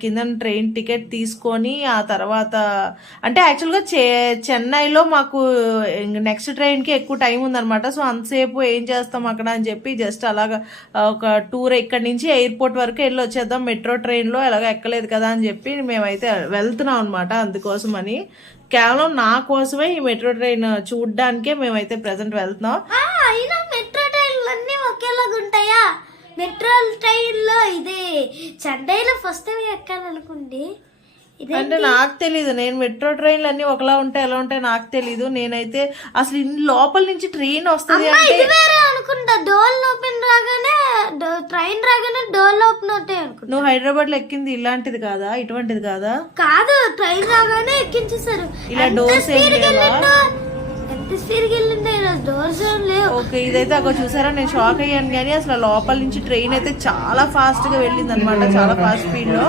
కింద train ticket తీసుకొని ఆ తర్వాత అంటే యాక్చువల్గా చెన్నైలో మాకు నెక్స్ట్ ట్రైన్కి ఎక్కువ టైం ఉందన్నమాట. సో అంతసేపు ఏం చేస్తాం అక్కడ అని చెప్పి జస్ట్ అలాగా ఒక టూర్ ఇక్కడ నుంచి ఎయిర్పోర్ట్ వరకు వెళ్ళి వచ్చేద్దాం మెట్రో ట్రైన్లో ఎలాగ ఎక్కలేదు కదా అని చెప్పి మేమైతే వెళ్తున్నాం అనమాట. అందుకోసమని కేవలం నా కోసమే ఈ మెట్రో ట్రైన్ చూడడానికే మేమైతే ప్రెసెంట్ వెళ్తున్నాం. మెట్రో ట్రైన్లు అన్నీ ఒకేలాగా ఉంటాయా? మెట్రో ట్రైన్ లో ఇది చెన్నైలో ఫస్ట్ టైం ఎక్కాలనుకుంది. అంటే నాకు తెలీదు, నేను మెట్రో ట్రైన్లు అన్ని ఒకలా ఉంటాయి ఎలా ఉంటాయి నాకు తెలీదు. నేనైతే అసలు లోపల నుంచి ట్రైన్ వస్తుంది అంటే అనుకుంటా. డోర్ ఓపెన్ రాగానే ట్రైన్ రాగానే డోర్ ఓపెన్ అవుతాయి అనుకుంటా. నువ్వు హైదరాబాద్ లో ఎక్కింది ఇలాంటిది కాదా, ఇటువంటిది కాదా? కాదు, ట్రైన్ రాగానే ఎక్కించేసారు. ఇలా డోర్స్ ఏం లేవా? ఓకే, ఇదైతే అక్కడ చూసారా, నేను షాక్ అయ్యాను. కానీ అసలు లోపల నుంచి ట్రైన్ అయితే చాలా ఫాస్ట్ గా వెళ్ళింది అనమాట, చాలా ఫాస్ట్ స్పీడ్ లో.